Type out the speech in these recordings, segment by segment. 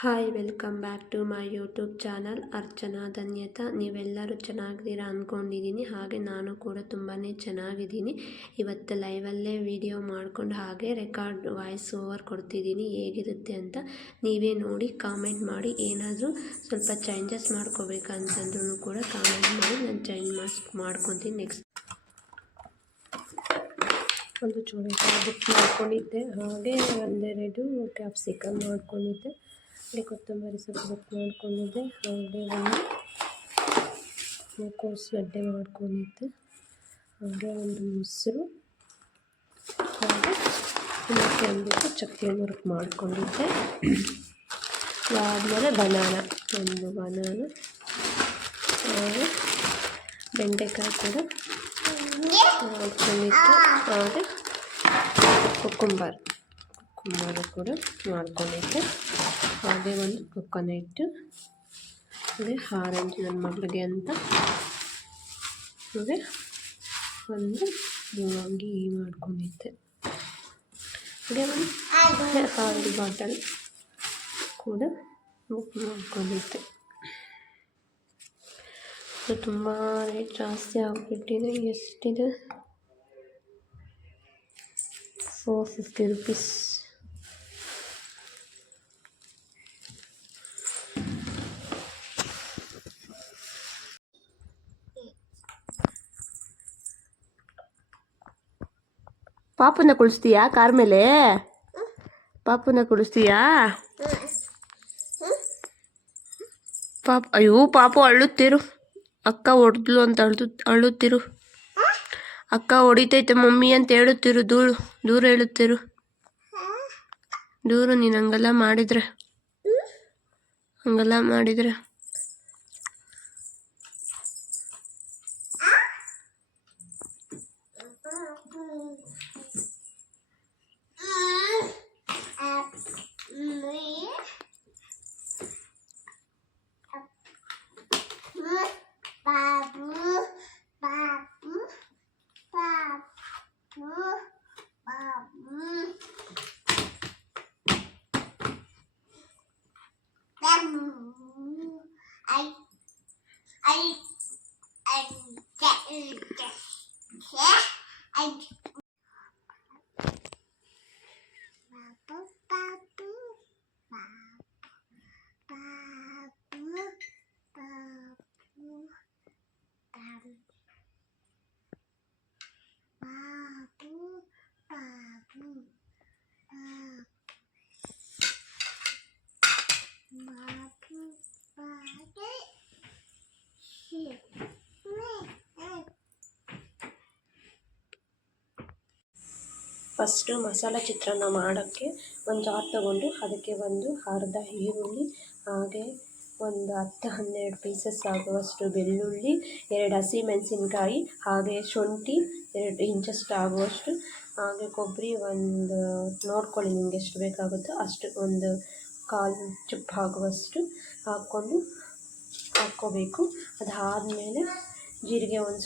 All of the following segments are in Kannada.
Hi welcome back to my YouTube channel Archana Dhanyata. ನೀವೆಲ್ಲರೂ ಚೆನ್ನಾಗಿದ್ದೀರಾ ಅಂದ್ಕೊಂಡಿದ್ದೀನಿ. ಹಾಗೆ ನಾನು ಕೂಡ ತುಂಬಾ ಚೆನ್ನಾಗಿದ್ದೀನಿ. ಇವತ್ತು ಲೈವಲ್ಲೇ ವಿಡಿಯೋ ಮಾಡ್ಕೊಂಡು ಹಾಗೆ ರೆಕಾರ್ಡ್ ವಾಯ್ಸ್ ಓವರ್ ಕೊಡ್ತಿದ್ದೀನಿ. ಹೇಗಿರುತ್ತೆ ಅಂತ ನೀವೇ ನೋಡಿ ಕಾಮೆಂಟ್ ಮಾಡಿ. ಏನಾದರೂ ಸ್ವಲ್ಪ ಚೇಂಜಸ್ ಮಾಡ್ಕೋಬೇಕಂತಂದ್ರೂ ಕೂಡ ಕಾಮೆಂಟ್ ಮಾಡಿ, ನಾನು ಚೇಂಜ್ ಮಾಡ್ಕೊತೀನಿ. ನೆಕ್ಸ್ಟ್ ಒಂದು ಚೋಳಿಕಾಯಿ ಬುಕ್ ಮಾಡ್ಕೊಂಡಿದ್ದೆ, ಹಾಗೆ ಒಂದೆರಡು ಕ್ಯಾಪ್ಸಿಕಮ್ ಮಾಡ್ಕೊಂಡಿದ್ದೆ, ಹಾಗೆ ಕೊತ್ತಂಬರಿ ಸ್ವಲ್ಪ ಬುಕ್ ಮಾಡ್ಕೊಂಡಿದ್ದೆ, ಹಾಗೆ ಒಂದು ಕೋಸುಗಡ್ಡೆ ಮಾಡ್ಕೊಂಡಿದ್ದೆ, ಹಾಗೆ ಒಂದು ಮೊಸರು, ಹಾಗೆ ಇದಕ್ಕೆ ಅಂದ್ಬಿಟ್ಟು ಚಕ್ಕೆ ಮುರುಕು ಮಾಡ್ಕೊಂಡಿದ್ದೆ. ಅದಾದಮೇಲೆ ಒಂದು ಬನಾನ, ಹಾಗೆ ಬೆಂಡೆಕಾಯಿ ಕೂಡ ಮಾಡ್ಕೊಂಡಿದ್ದೆ, ಹಾಗೆ ಕುಕ್ಕುಂಬರ್ ಕೂಡ ಮಾಡ್ಕೊಂಡಿದ್ದೆ, ಹಾಗೆ ಒಂದು ಕೊಕೊನೆಟ್, ಹಾಗೆ ಆರೆಂಜ್ ನನ್ನ ಮಗಳಿಗೆ ಅಂತ, ಹಾಗೆ ಒಂದು ಮೂಲಂಗಿ ಮಾಡ್ಕೊಂಡಿದ್ದೆ, ಹಾಗೆ ಒಂದು ಆಯಿಲ್ ಬಾಟಲ್ ಕೂಡ ಬುಕ್ ಮಾಡ್ಕೊಂಡಿದ್ದೆ. ತುಂಬ ರೇಟ್ ಜಾಸ್ತಿ ಆಗಿಬಿಟ್ಟಿದೆ. ಎಷ್ಟಿದೆ? 450 ರೂಪೀಸ್. ಪಾಪುನ ಕುಳಿಸ್ತೀಯಾ ಕಾರ್ ಮೇಲೆ? ಪಾಪುನ ಕುಳಿಸ್ತೀಯಾ? ಅಯ್ಯೋ ಪಾಪು ಅಳುತ್ತಿರು, ಅಕ್ಕ ಹೊಡೆದ್ಲು ಅಂತ ಅಳುತ್ತಿರು, ಅಕ್ಕ ಹೊಡಿತೈತೆ ಮಮ್ಮಿ ಅಂತ ಹೇಳುತ್ತಿರು, ದೂರ ಹೇಳುತ್ತಿರು, ದೂರ. ನೀನು ಹಂಗೆಲ್ಲ ಮಾಡಿದ್ರೆ ಫಸ್ಟು ಮಸಾಲೆ ಚಿತ್ರಾನ್ನ ಮಾಡೋಕ್ಕೆ ಒಂದು ಜಾರ್ ತಗೊಂಡು ಅದಕ್ಕೆ ಒಂದು ಅರ್ಧ ಈರುಳ್ಳಿ, ಹಾಗೆ ಒಂದು 10-12 ಪೀಸಸ್ ಆಗುವಷ್ಟು ಬೆಳ್ಳುಳ್ಳಿ, 2 ಹಸಿಮೆಣಸಿನ್ಕಾಯಿ, ಹಾಗೆ ಶುಂಠಿ 2 ಇಂಚಷ್ಟು ಆಗುವಷ್ಟು, ಹಾಗೆ ಕೊಬ್ಬರಿ ಒಂದು ನೋಡ್ಕೊಳ್ಳಿ ನಿಮ್ಗೆ ಎಷ್ಟು ಬೇಕಾಗುತ್ತೋ ಅಷ್ಟು, ಒಂದು 1/4 ಚುಪ್ ಆಗುವಷ್ಟು ಹಾಕ್ಕೋಬೇಕು. ಅದಾದಮೇಲೆ ಜೀರಿಗೆ ಒಂದು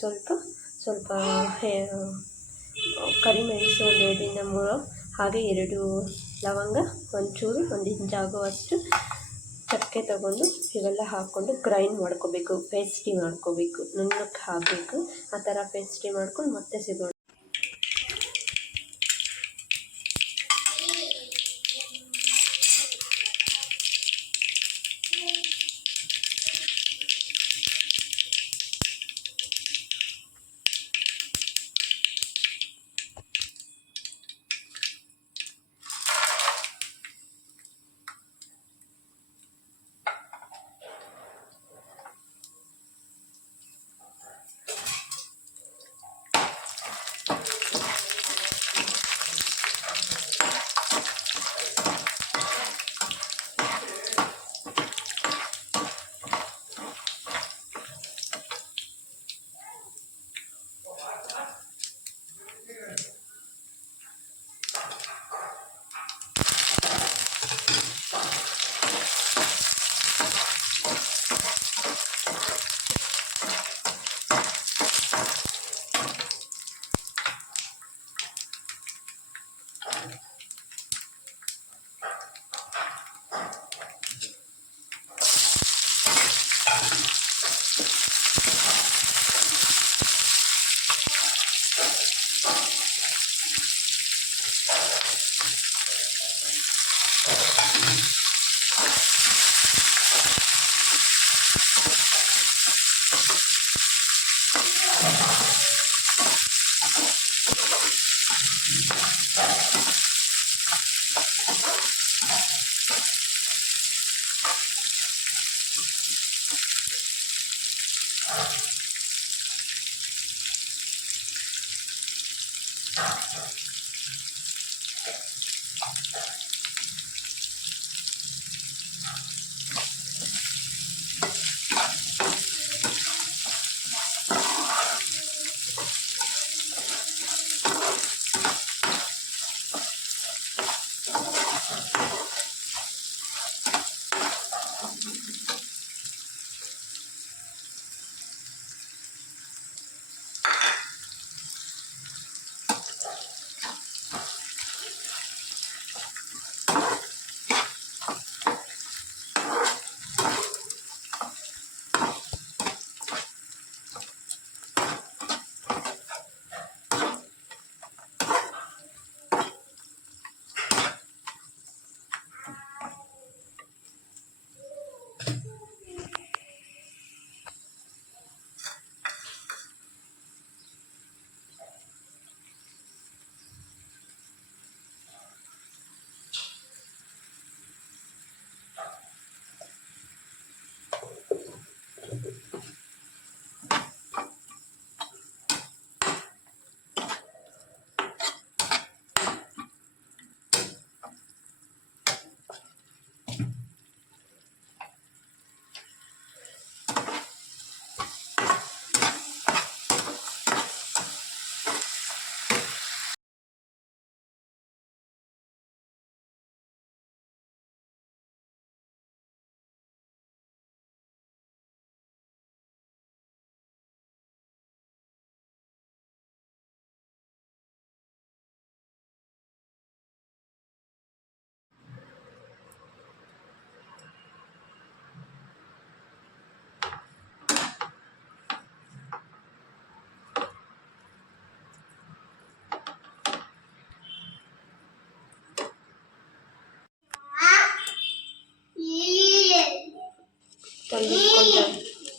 ಸ್ವಲ್ಪ ಕರಿಮೆಣಸು 2-3, ಹಾಗೆ 2 ಲವಂಗ, ಒಂದು ಇಂಚಾಗುವಷ್ಟು ಚಕ್ಕೆ ತಗೊಂಡು ಇವೆಲ್ಲ ಹಾಕ್ಕೊಂಡು ಗ್ರೈಂಡ್ ಮಾಡ್ಕೋಬೇಕು, ಪೇಸ್ಟಿ ಮಾಡ್ಕೋಬೇಕು, ನುಣ್ಣಕ್ಕೆ ಹಾಕಬೇಕು. ಆ ಥರ ಪೇಸ್ಟಿ ಮಾಡ್ಕೊಂಡು ಮತ್ತೆ ಸಿಗೋಣ.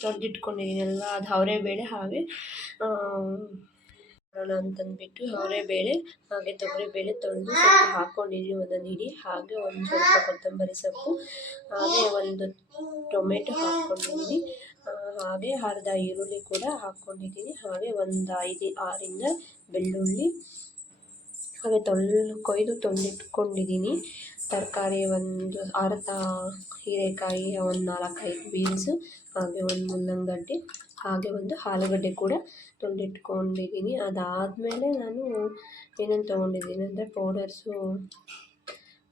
ತೊಳೆದಿಟ್ಕೊಂಡಿದ್ದೀನಿ ಎಲ್ಲ. ಅದು ಅವರೆಬೇಳೆ ಹಾಗೆ ಮಾಡೋಣ ಅಂತಂದ್ಬಿಟ್ಟು ಅವರೆಬೇಳೆ ಹಾಗೆ ತೊಗರಿಬೇಳೆ ತೊಳೆದು ಸ್ವಲ್ಪ ಹಾಕ್ಕೊಂಡಿದ್ದೀನಿ ಒಂದೊಂದು ಹಿಡಿ. ಹಾಗೆ ಒಂದು ಸ್ವಲ್ಪ ಕೊತ್ತಂಬರಿ ಸೊಪ್ಪು, ಹಾಗೆ ಒಂದು ಟೊಮೆಟೊ ಹಾಕ್ಕೊಂಡಿದ್ದೀನಿ, ಹಾಗೆ ಅರ್ಧ ಈರುಳ್ಳಿ ಕೂಡ ಹಾಕ್ಕೊಂಡಿದ್ದೀನಿ, ಹಾಗೆ ಒಂದು 5-6 ಬೆಳ್ಳುಳ್ಳಿ, ಹಾಗೆ ಕೊಯ್ದು ತೊಳೆದಿಟ್ಕೊಂಡಿದ್ದೀನಿ. ತರಕಾರಿ ಒಂದು ಅರ್ಧ ಹೀರೆಕಾಯಿ, ಒಂದು 4-5 ಬೀನ್ಸು, ಹಾಗೆ ಒಂದು ಮೂಲಂಗಡ್ಡೆ, ಹಾಗೆ ಒಂದು ಆಲೂಗಡ್ಡೆ ಕೂಡ ತೊಳೆದಿಟ್ಕೊಂಡಿದ್ದೀನಿ. ಅದಾದಮೇಲೆ ನಾನು ಏನೇನು ತೊಗೊಂಡಿದ್ದೀನಿ ಅಂದರೆ ಪೌಡರ್ಸು,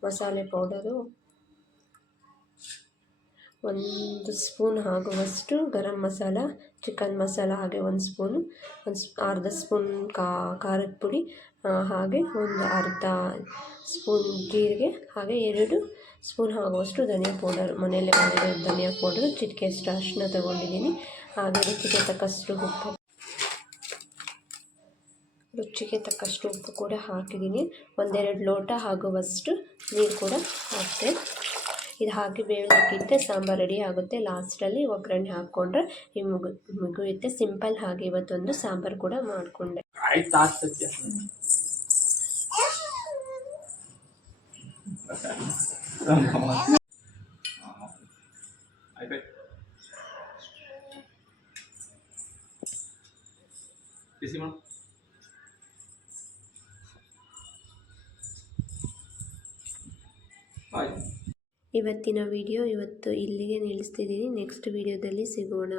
ಮಸಾಲೆ ಪೌಡರು 1 ಸ್ಪೂನ್ ಆಗುವಷ್ಟು ಗರಂ ಮಸಾಲ, ಚಿಕನ್ ಮಸಾಲ, ಹಾಗೆ 1 ಸ್ಪೂನು, ಅರ್ಧ ಸ್ಪೂನ್ ಖಾರದ ಪುಡಿ, ಹಾಗೆ ಒಂದು ಅರ್ಧ ಸ್ಪೂನ್ ಜೀರಿಗೆ, ಹಾಗೆ 2 ಸ್ಪೂನ್ ಆಗುವಷ್ಟು ಧನಿಯಾ ಪೌಡರ್, ಮನೆಯಲ್ಲೇ ಮಾಡಿರೋ ಧನಿಯಾ ಪೌಡರ್, ಚಿಟಿಕೆಯಷ್ಟು ಅರಿಶಿನ ತೊಗೊಂಡಿದ್ದೀನಿ, ಹಾಗೆ ರುಚಿಗೆ ತಕ್ಕಷ್ಟು ಉಪ್ಪು ಕೂಡ ಹಾಕಿದ್ದೀನಿ. 1-2 ಲೋಟ ಆಗುವಷ್ಟು ನೀರು ಕೂಡ ಹಾಕ್ತೆ. ಇದು ಹಾಕಿ ಬೇಯೋದಕ್ಕಿಟ್ಟರೆ ಸಾಂಬಾರು ರೆಡಿ ಆಗುತ್ತೆ. ಲಾಸ್ಟಲ್ಲಿ ಒಗ್ಗರಣೆ ಹಾಕ್ಕೊಂಡ್ರೆ ಮುಗಿಯುತ್ತೆ. ಸಿಂಪಲ್ ಆಗಿ ಇವತ್ತೊಂದು ಸಾಂಬಾರು ಕೂಡ ಮಾಡಿಕೊಂಡೆ. ಇವತ್ತಿನ ವಿಡಿಯೋ ಇಲ್ಲಿಗೆ ನಿಲ್ಲಿಸ್ತಿದ್ದೀನಿ. ನೆಕ್ಸ್ಟ್ ವಿಡಿಯೋದಲ್ಲಿ ಸಿಗೋಣ.